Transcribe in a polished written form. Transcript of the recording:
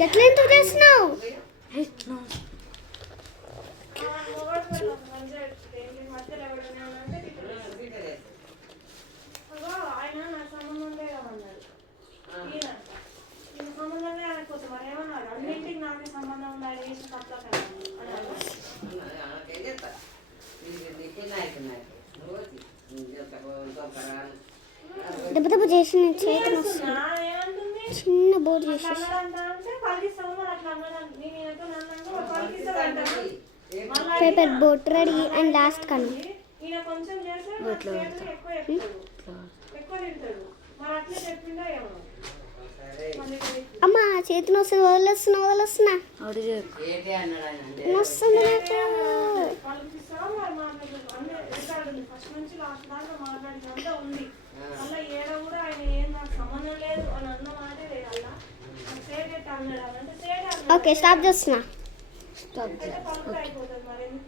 గట్ల ఎందుకు చేస్తున్నావు? ఆయన నా సంబంధం లేదన్నాడు. ఈయన సంబంధం లేకపోతే మరి ఏమన్నారు? అన్నింటికి నాకే సంబంధం ఉండాలి, వేసిన తప్ప దెబ్బ దెబ్బ చేసి చిన్న బోర్డు చేసి paper boat ready and last కను అమ్మా చేతిని వస్తుంది, వదిలేస్తున్నా వస్తుంది ఓకే స్టాప్ చేస్తున్నా.